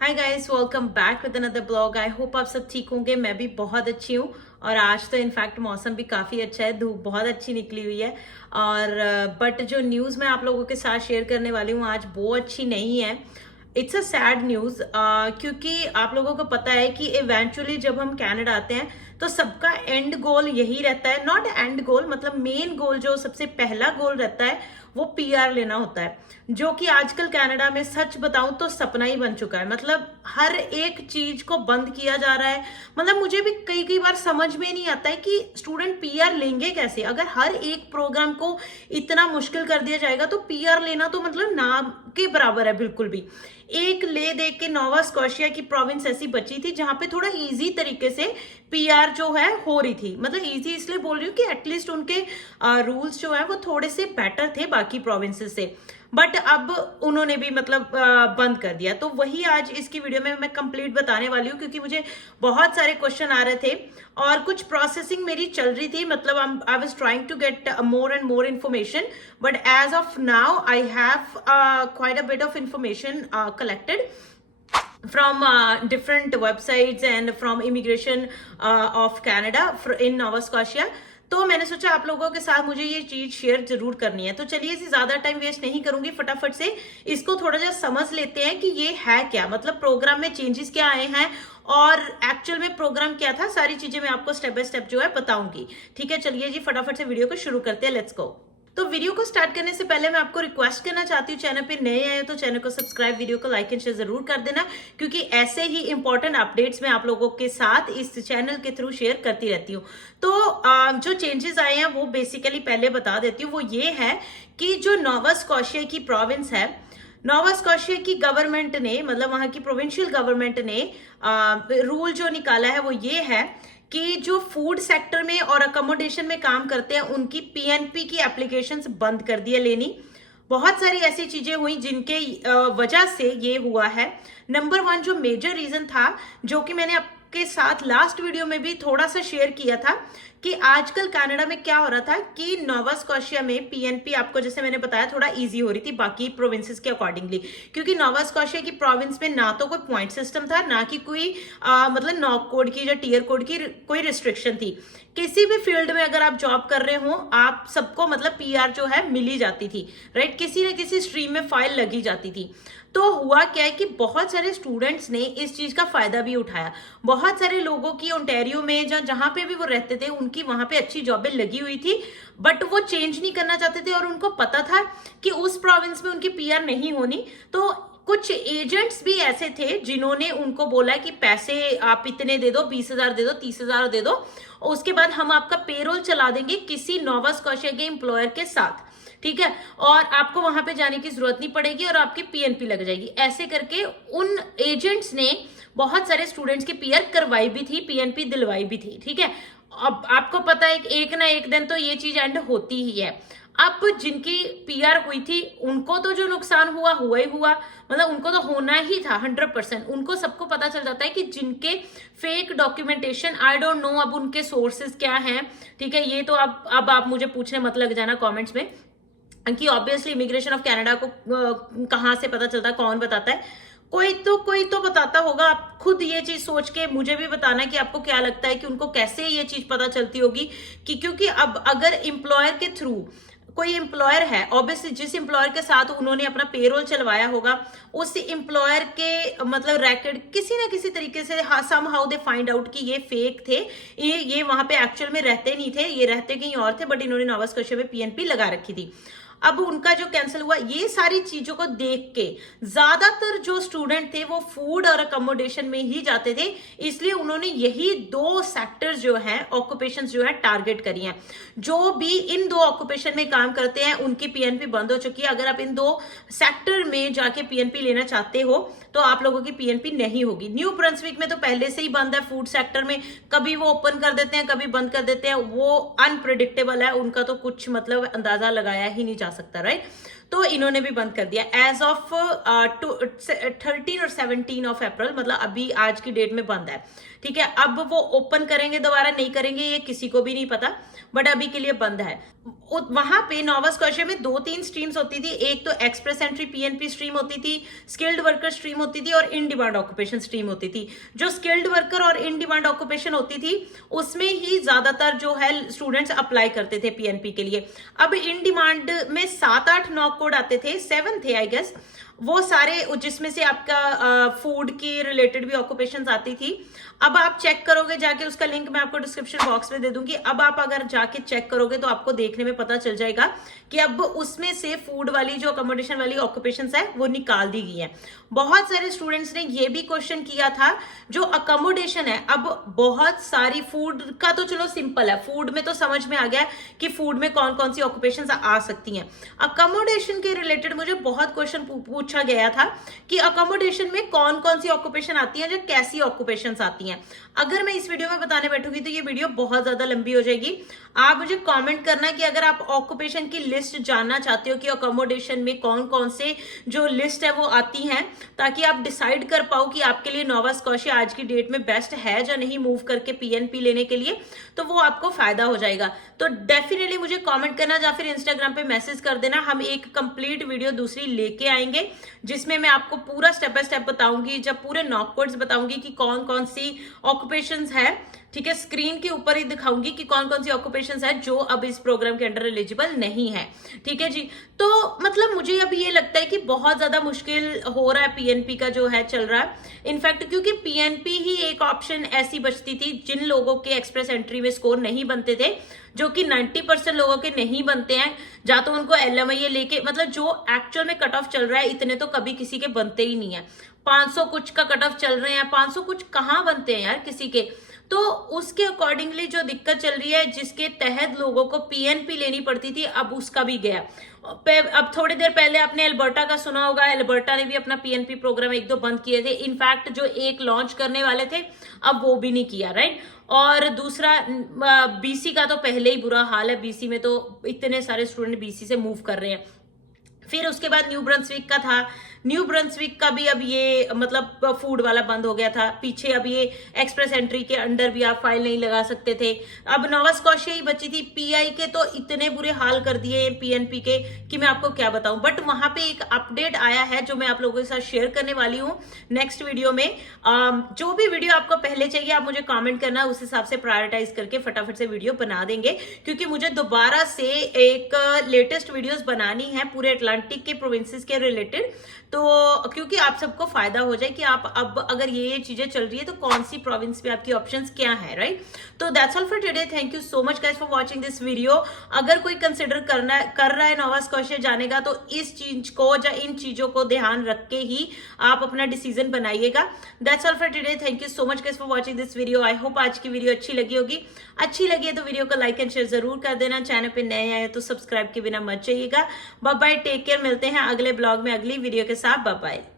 Hi guys, welcome back with another blog. I hope आप सब ठीक होंगे। मैं भी बहुत अच्छी हूँ और आज तो इनफैक्ट मौसम भी काफ़ी अच्छा है, धूप बहुत अच्छी निकली हुई है। और बट जो न्यूज़ मैं आप लोगों के साथ शेयर करने वाली हूँ आज वो अच्छी नहीं है। इट्स अ सैड न्यूज़, क्योंकि आप लोगों को पता है कि इवेंचुअली जब हम कनाडा आते हैं तो सबका एंड गोल यही रहता है, नॉट एंड गोल मतलब मेन गोल, जो सबसे पहला गोल रहता है वो पीआर लेना होता है, जो कि आजकल कनाडा में सच बताऊं तो सपना ही बन चुका है। मतलब हर एक चीज को बंद किया जा रहा है। मतलब मुझे भी कई कई बार समझ में नहीं आता है कि स्टूडेंट पीआर लेंगे कैसे। अगर हर एक प्रोग्राम को इतना मुश्किल कर दिया जाएगा तो पीआर लेना तो मतलब नाम के बराबर है बिल्कुल भी। एक ले दे के नोवा स्कॉशिया की प्रोविंस ऐसी बची थी जहां पे थोड़ा इजी तरीके से पीआर जो है हो रही थी। मतलब इजी इसलिए बोल रही हूँ कि एटलीस्ट उनके रूल्स जो है वो थोड़े से बेटर थे बाकी प्रोविंसेस से। बट अब उन्होंने भी मतलब बंद कर दिया। तो वही आज इसकी वीडियो में मैं कंप्लीट बताने वाली हूँ, क्योंकि मुझे बहुत सारे क्वेश्चन आ रहे थे और कुछ प्रोसेसिंग मेरी चल रही थी। मतलब I was trying to get more and more information, but as of now I have quite a bit of information collected from different websites and from immigration of Canada in Nova Scotia। तो मैंने सोचा आप लोगों के साथ मुझे ये चीज शेयर जरूर करनी है। तो चलिए इसे ज्यादा टाइम वेस्ट नहीं करूंगी, फटाफट से इसको थोड़ा सा समझ लेते हैं कि ये है क्या, मतलब प्रोग्राम में चेंजेस क्या आए हैं और एक्चुअल में प्रोग्राम क्या था। सारी चीजें मैं आपको स्टेप बाय स्टेप जो है बताऊंगी। ठीक है, चलिए जी फटाफट से वीडियो को शुरू करते हैं। Let's go. तो वीडियो को स्टार्ट करने से पहले मैं आपको रिक्वेस्ट करना चाहती हूँ, चैनल पे नए आए तो चैनल को सब्सक्राइब, वीडियो को लाइक एंड शेयर जरूर कर देना, क्योंकि ऐसे ही इंपॉर्टेंट अपडेट्स मैं आप लोगों के साथ इस चैनल के थ्रू शेयर करती रहती हूँ। तो जो चेंजेस आए हैं वो बेसिकली पहले बता देती हूँ। वो ये है कि जो नोवा स्कॉशिया की प्रोविंस है, नोवा स्कॉशिया की गवर्नमेंट ने, मतलब वहां की प्रोविंशियल गवर्नमेंट ने रूल जो निकाला है वो ये है कि जो फूड सेक्टर में और अकोमोडेशन में काम करते हैं उनकी पीएनपी की एप्लीकेशंस बंद कर दिए लेनी। बहुत सारी ऐसी चीजें हुई जिनके वजह से ये हुआ है। नंबर वन जो मेजर रीजन था, जो कि मैंने आपके साथ लास्ट वीडियो में भी थोड़ा सा शेयर किया था, कि आजकल कनाडा में क्या हो रहा था कि नोवा स्कॉशिया में पीएनपी आपको, जैसे मैंने बताया, थोड़ा इजी हो रही थी बाकी प्रोविंसेस के अकॉर्डिंगली, क्योंकि नोवा स्कॉशिया की प्रोविंस में ना तो कोई पॉइंट सिस्टम था, ना कि कोई मतलब नॉक कोड की या टीयर कोड की कोई रिस्ट्रिक्शन थी। किसी भी फील्ड में अगर आप जॉब कर रहे हो आप सबको मतलब पीआर जो है मिल ही जाती थी, राइट। किसी न किसी स्ट्रीम में फाइल लगी जाती थी। तो हुआ क्या है कि बहुत सारे स्टूडेंट्स ने इस चीज का फायदा भी उठाया। बहुत सारे लोगों की ओंटारियो में जहां पे भी वो रहते थे उनकी वहां पे अच्छी जॉबें लगी हुई थी, बट वो चेंज नहीं करना चाहते थे और उनको पता था कि उस प्रोविंस में उनकी पीआर नहीं होनी। तो कुछ एजेंट्स भी ऐसे थे जिन्होंने उनको बोला कि पैसे आप इतने दे दो, 20,000 दे दो, 30,000 दे दो, और उसके बाद हम आपका पेरोल चला देंगे किसी नोवा स्कॉशिया के एम्प्लॉयर के साथ, ठीक है, और आपको वहां पे जाने की जरूरत नहीं पड़ेगी और आपकी पीएनपी लग जाएगी। ऐसे करके उन एजेंट्स ने बहुत सारे स्टूडेंट्स की पीआर करवाई भी थी, पीएनपी दिलवाई भी थी, ठीक है। अब आपको पता है एक ना एक दिन तो ये चीज एंड होती ही है। अब जिनकी पीआर हुई थी उनको तो जो नुकसान हुआ हुआ ही हुआ, मतलब उनको तो होना ही था 100%। उनको सबको पता चल जाता है कि जिनके fake documentation, I don't know अब उनके सोर्सेज क्या हैं, ठीक है। ये तो अब आप मुझे पूछने मत लग जाना कमेंट्स में कि ऑब्वियसली इमिग्रेशन ऑफ कनाडा को कहाँ से पता चलता है, कौन बताता है। कोई तो बताता होगा। आप खुद ये चीज सोच के मुझे भी बताना कि आपको क्या लगता है कि उनको कैसे ये चीज पता चलती होगी। कि क्योंकि अब अगर एम्प्लॉयर के थ्रू कोई एम्प्लॉयर है, ऑब्वियसली जिस एम्प्लॉयर के साथ उन्होंने अपना पेरोल चलवाया होगा उस एम्प्लॉयर के मतलब रैकेट किसी ना किसी तरीके से somehow they find out कि ये फेक थे, ये वहां पे एक्चुअल में रहते नहीं थे, ये रहते कहीं और थे, बट इन्होंने नोवा स्कॉशिया में पीएनपी लगा रखी थी। अब उनका जो कैंसिल हुआ, ये सारी चीजों को देख के ज्यादातर जो स्टूडेंट थे वो फूड और अकोमोडेशन में ही जाते थे, इसलिए उन्होंने यही दो सेक्टर्स जो हैं, ऑक्यूपेशंस जो है टारगेट करी हैं। जो भी इन दो ऑक्यूपेशन में काम करते हैं उनकी पीएनपी बंद हो चुकी है। अगर आप इन दो सेक्टर में जाके पीएनपी लेना चाहते हो तो आप लोगों की पीएनपी नहीं होगी। न्यू ब्रंसविक में तो पहले से ही बंद है फूड सेक्टर में, कभी वो ओपन कर देते हैं कभी बंद कर देते हैं, वो अनप्रिडिक्टेबल है, उनका तो कुछ मतलब अंदाजा लगाया ही नहीं जा सकता, राइट। तो इन्होंने भी बंद कर दिया एज ऑफ 13 और 17 ऑफ अप्रैल, मतलब अभी आज की डेट में बंद है, ठीक है। अब वो ओपन करेंगे दोबारा नहीं करेंगे ये किसी को भी नहीं पता, बट अभी के लिए बंद है। वहां पे नोवा स्कॉशिया में 2-3 स्ट्रीम्स होती थी। एक तो एक्सप्रेस एंट्री पीएनपी स्ट्रीम होती थी, स्किल्ड वर्कर स्ट्रीम होती थी और इन डिमांड ऑक्यूपेशन स्ट्रीम होती थी। जो स्किल्ड वर्कर और इन डिमांड ऑक्यूपेशन होती थी उसमें ही ज्यादातर जो है स्टूडेंट्स अप्लाई करते थे पीएनपी के लिए। अब इन डिमांड में 7-8 नॉक कोड आते थे, 7 थे आई गेस, वो सारे जिसमें से आपका फूड की रिलेटेड भी ऑक्यूपेशंस आती थी। अब आप चेक करोगे जाके, उसका लिंक मैं आपको डिस्क्रिप्शन बॉक्स में दे दूंगी। अब आप अगर जाके चेक करोगे तो आपको देखने में पता चल जाएगा कि अब उसमें से फूड वाली जो अकोमोडेशन वाली ऑक्यूपेशंस है वो निकाल दी गई है। बहुत सारे स्टूडेंट्स ने ये भी क्वेश्चन किया था जो अकोमोडेशन है। अब बहुत सारी फूड का तो चलो सिंपल है, फूड में तो समझ में आ गया कि फूड में कौन कौन सी ऑक्यूपेशंस आ सकती हैं। अकोमोडेशन के रिलेटेड मुझे बहुत क्वेश्चन पूछा गया था कि अकोमोडेशन में कौन कौन सी ऑक्यूपेशन आती है, जो कैसी ऑक्यूपेशंस आती हैं। अगर मैं इस वीडियो में बताने बैठूंगी तो ये वीडियो बहुत ज्यादा लंबी हो जाएगी। आप मुझे कमेंट करना कि अगर आप ऑक्यूपेशन की लिस्ट जानना चाहते हो कि अकोमोडेशन में कौन कौन से जो लिस्ट है वो आती हैं, ताकि आप डिसाइड कर पाओ कि आपके लिए नोवा स्कॉशिया आज की डेट में बेस्ट है या नहीं मूव करके पीएनपी लेने के लिए, तो वो आपको फायदा हो जाएगा। तो डेफिनेटली मुझे कमेंट करना या फिर इंस्टाग्राम पे मैसेज कर देना। हम एक कंप्लीट वीडियो दूसरी लेके आएंगे जिसमें मैं आपको पूरा स्टेप बाय स्टेप बताऊंगी, जब पूरे नॉक कोड्स बताऊंगी कि कौन कौन सी ऑक्यूपेशंस है। ठीक है, स्क्रीन के ऊपर ही दिखाऊंगी कि कौन कौन सी ऑक्यूपेशंस है जो अब इस प्रोग्राम के अंडर एलिजिबल नहीं है। ठीक है जी, तो मतलब मुझे अब ये लगता है कि बहुत ज्यादा मुश्किल हो रहा है पीएनपी का जो है चल रहा है। इनफैक्ट क्योंकि पीएनपी ही एक ऑप्शन ऐसी बचती थी जिन लोगों के एक्सप्रेस एंट्री में स्कोर नहीं बनते थे, जो कि 90% लोगों के नहीं बनते हैं। या तो उनको एलएमआई लेके, मतलब जो एक्चुअल में कट ऑफ चल रहा है इतने तो कभी किसी के बनते ही नहीं है। 500 कुछ का कट ऑफ चल रहे हैं, 500 कुछ कहाँ बनते हैं यार किसी के। तो उसके अकॉर्डिंगली जो दिक्कत चल रही है, जिसके तहत लोगों को पीएनपी लेनी पड़ती थी, अब उसका भी गया। अब थोड़ी देर पहले आपने अल्बर्टा का सुना होगा, अल्बर्टा ने भी अपना पीएनपी प्रोग्राम 1-2 बंद किए थे। इनफैक्ट जो एक लॉन्च करने वाले थे अब वो भी नहीं किया, राइट। और दूसरा बीसी का तो पहले ही बुरा हाल है, बीसी में तो इतने सारे स्टूडेंट बीसी से मूव कर रहे हैं। फिर उसके बाद न्यू ब्रंसविक का था, न्यू ब्रंसविक का भी अब ये मतलब फूड वाला बंद हो गया था। पीछे अब ये एक्सप्रेस एंट्री के अंडर भी आप फाइल नहीं लगा सकते थे। अब नोवा स्कॉशिया ही बची थी। पीआई के तो इतने बुरे हाल कर दिए पीएनपी के कि मैं आपको क्या बताऊं। बट वहां पे एक अपडेट आया है जो मैं आप लोगों के साथ शेयर करने वाली हूँ नेक्स्ट वीडियो में। जो भी वीडियो आपको पहले चाहिए आप मुझे कॉमेंट करना, उस हिसाब से प्रायोरिटाइज करके फटाफट से वीडियो बना देंगे, क्योंकि मुझे दोबारा से एक लेटेस्ट वीडियोस बनानी है पूरे अटलांटिक के प्रोविंसेस के रिलेटेड। तो क्योंकि आप सबको फायदा हो जाए कि आप अब अगर ये चीजें चल रही है तो कौन सी प्रोविंस पे आपकी ऑप्शंस क्या है, राइट। तो that's all for today. Thank you so much guys for watching this video. अगर कोई कंसिडर कर रहा है नोवा स्कॉशिया जाने का, तो इस चीज को या इन चीजों को ध्यान रख के ही आप अपना डिसीजन बनाइएगा। That's all for today. Thank you so much guys for watching this video. I hope आज की वीडियो अच्छी लगी होगी। अच्छी लगी है तो वीडियो को लाइक एंड शेयर जरूर कर देना। चैनल पे नए आए तो सब्सक्राइब के बिना मत जाइएगा। Bye bye, take care. मिलते हैं अगले ब्लॉग में अगली वीडियो के साथ। Bye bye.